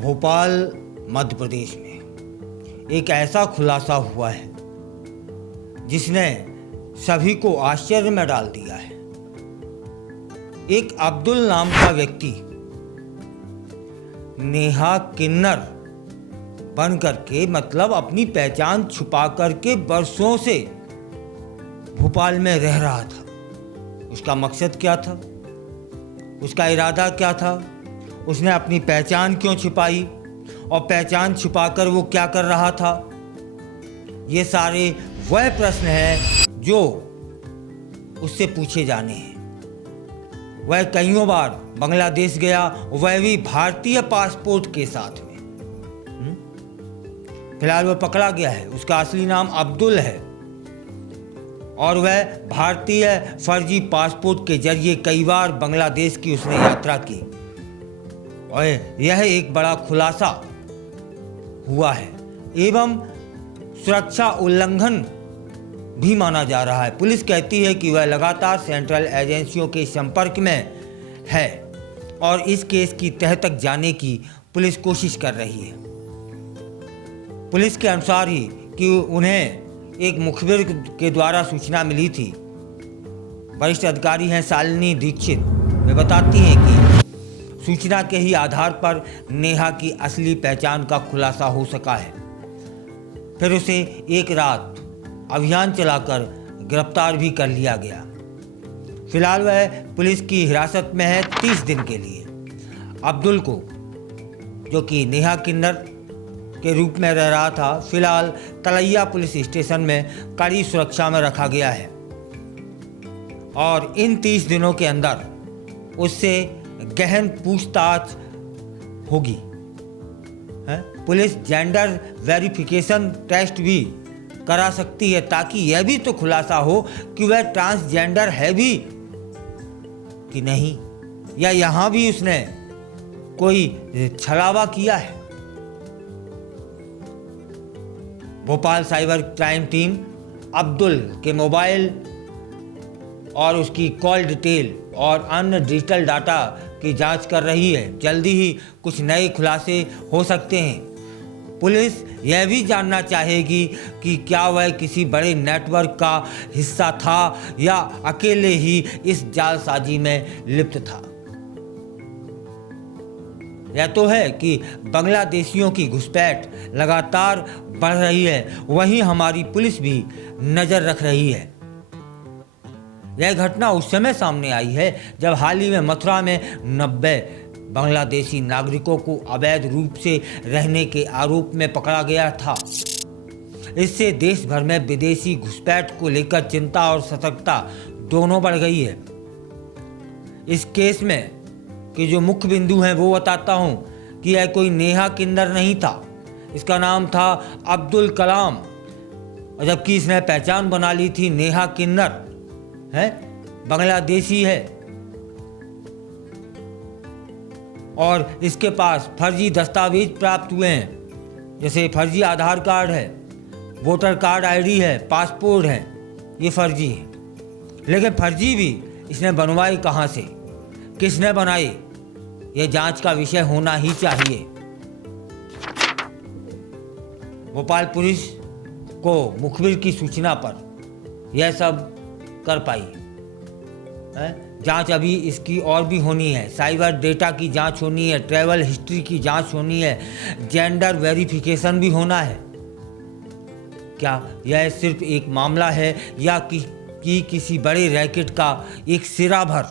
भोपाल मध्य प्रदेश में एक ऐसा खुलासा हुआ है जिसने सभी को आश्चर्य में डाल दिया है। एक अब्दुल नाम का व्यक्ति नेहा किन्नर बन करके, मतलब अपनी पहचान छुपा करके बरसों से भोपाल में रह रहा था। उसका मकसद क्या था? उसका इरादा क्या था? उसने अपनी पहचान क्यों छिपाई और पहचान छिपाकर वो क्या कर रहा था? ये सारे वह प्रश्न हैं जो उससे पूछे जाने हैं। वह कईयों बार बांग्लादेश गया, वह भी भारतीय पासपोर्ट के साथ में। फिलहाल वह पकड़ा गया है। उसका असली नाम अब्दुल है और वह भारतीय फर्जी पासपोर्ट के जरिए कई बार बांग्लादेश की उसने यात्रा की और यह एक बड़ा खुलासा हुआ है एवं सुरक्षा उल्लंघन भी माना जा रहा है। पुलिस कहती है कि वह लगातार सेंट्रल एजेंसियों के संपर्क में है और इस केस की तह तक जाने की पुलिस कोशिश कर रही है। पुलिस के अनुसार ही कि उन्हें एक मुखबिर के द्वारा सूचना मिली थी। वरिष्ठ अधिकारी हैं शालिनी दीक्षित। वे बताती हैं कि सूचना के ही आधार पर नेहा की असली पहचान का खुलासा हो सका है। फिर उसे एक रात अभियान चलाकर गिरफ्तार भी कर लिया गया। फिलहाल वह पुलिस की हिरासत में है 30 दिन के लिए। अब्दुल को, जो कि नेहा किन्नर के रूप में रह रहा था, फिलहाल तलैया पुलिस स्टेशन में कड़ी सुरक्षा में रखा गया है और इन 30 दिनों के अंदर उससे गहन पूछताछ होगी। पुलिस जेंडर वेरिफिकेशन टेस्ट भी करा सकती है ताकि यह भी तो खुलासा हो कि वह ट्रांसजेंडर है भी कि नहीं, या यहाँ भी उसने कोई छलावा किया है। Bhopal cyber crime team Abdul के मोबाइल और उसकी कॉल डिटेल और अन्य डिजिटल डाटा की जांच कर रही है। जल्दी ही कुछ नए खुलासे हो सकते हैं। पुलिस यह भी जानना चाहेगी कि क्या वह किसी बड़े नेटवर्क का हिस्सा था या अकेले ही इस जालसाजी में लिप्त था। यह तो है कि बांग्लादेशियों की घुसपैठ लगातार बढ़ रही है, वहीं हमारी पुलिस भी नज़र रख रही है। यह घटना उस समय सामने आई है जब हाल ही में मथुरा में 90 बांग्लादेशी नागरिकों को अवैध रूप से रहने के आरोप में पकड़ा गया था। इससे देश भर में विदेशी घुसपैठ को लेकर चिंता और सतर्कता दोनों बढ़ गई है। इस केस में कि जो मुख्य बिंदु हैं वो बताता हूँ कि यह कोई नेहा किन्नर नहीं था। इसका नाम था अब्दुल कलाम, जबकि इसने पहचान बना ली थी नेहा किन्नर है, बांग्लादेशी है और इसके पास फर्जी दस्तावेज प्राप्त हुए हैं, जैसे फर्जी आधार कार्ड है, वोटर कार्ड आईडी है, पासपोर्ट है। ये फर्जी है, लेकिन फर्जी भी इसने बनवाई कहाँ से, किसने बनाई, यह जांच का विषय होना ही चाहिए। भोपाल पुलिस को मुखबिर की सूचना पर यह सब कर पाई है। जांच अभी इसकी और भी होनी है। साइबर डेटा की जांच होनी है, ट्रैवल हिस्ट्री की जांच होनी है, जेंडर वेरिफिकेशन भी होना है। क्या यह सिर्फ एक मामला है या कि किसी बड़े रैकेट का एक सिरा भर?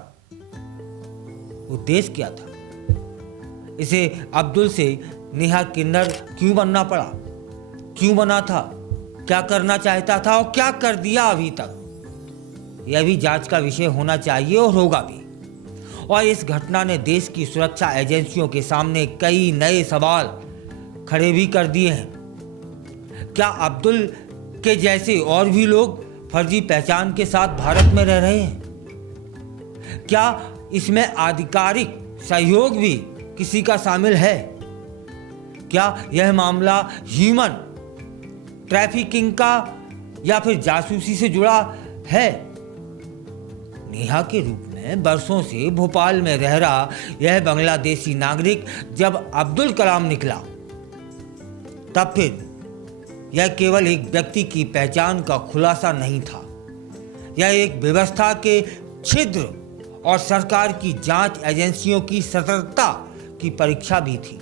उद्देश्य क्या था? इसे अब्दुल से नेहा किन्नर क्यों बनना पड़ा? क्यों बना था? क्या करना चाहता था और क्या कर दिया अभी तक? यह भी जांच का विषय होना चाहिए और होगा भी। और इस घटना ने देश की सुरक्षा एजेंसियों के सामने कई नए सवाल खड़े भी कर दिए हैं। क्या अब्दुल के जैसे और भी लोग फर्जी पहचान के साथ भारत में रह रहे हैं? क्या इसमें आधिकारिक सहयोग भी किसी का शामिल है? क्या यह मामला ह्यूमन ट्रैफिकिंग का या फिर जासूसी से जुड़ा है? नेहा के रूप में हैं, बरसों से भोपाल में रह रहा यह बांग्लादेशी नागरिक जब अब्दुल कलाम निकला, तब फिर यह केवल एक व्यक्ति की पहचान का खुलासा नहीं था, यह एक व्यवस्था के छिद्र और सरकार की जांच एजेंसियों की सतर्कता की परीक्षा भी थी।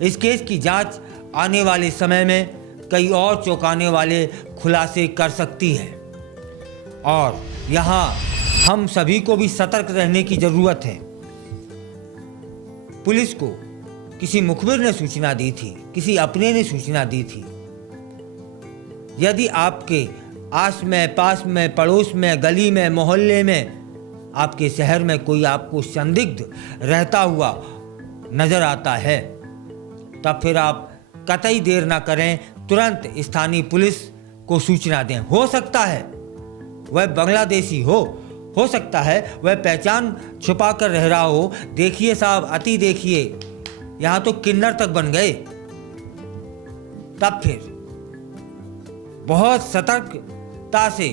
इस केस की जांच आने वाले समय में कई और चौंकाने वाले खुलासे कर सकती है और यहाँ हम सभी को भी सतर्क रहने की जरूरत है। पुलिस को किसी मुखबिर ने सूचना दी थी, किसी अपने ने सूचना दी थी। यदि आपके आस में, पास में, पड़ोस में, गली में, मोहल्ले में, आपके शहर में कोई आपको संदिग्ध रहता हुआ नजर आता है, तब फिर आप कतई देर ना करें, तुरंत स्थानीय पुलिस को सूचना दें। हो सकता है वह बांग्लादेशी हो सकता है वह पहचान छुपा कर रह रहा हो। देखिए साहब, अति देखिए, यहाँ तो किन्नर तक बन गए। तब फिर बहुत सतर्कता से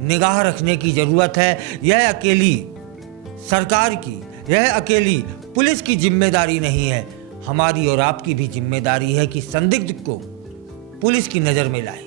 निगाह रखने की जरूरत है। यह अकेली सरकार की, यह अकेली पुलिस की जिम्मेदारी नहीं है, हमारी और आपकी भी जिम्मेदारी है कि संदिग्ध को पुलिस की नज़र में लाए।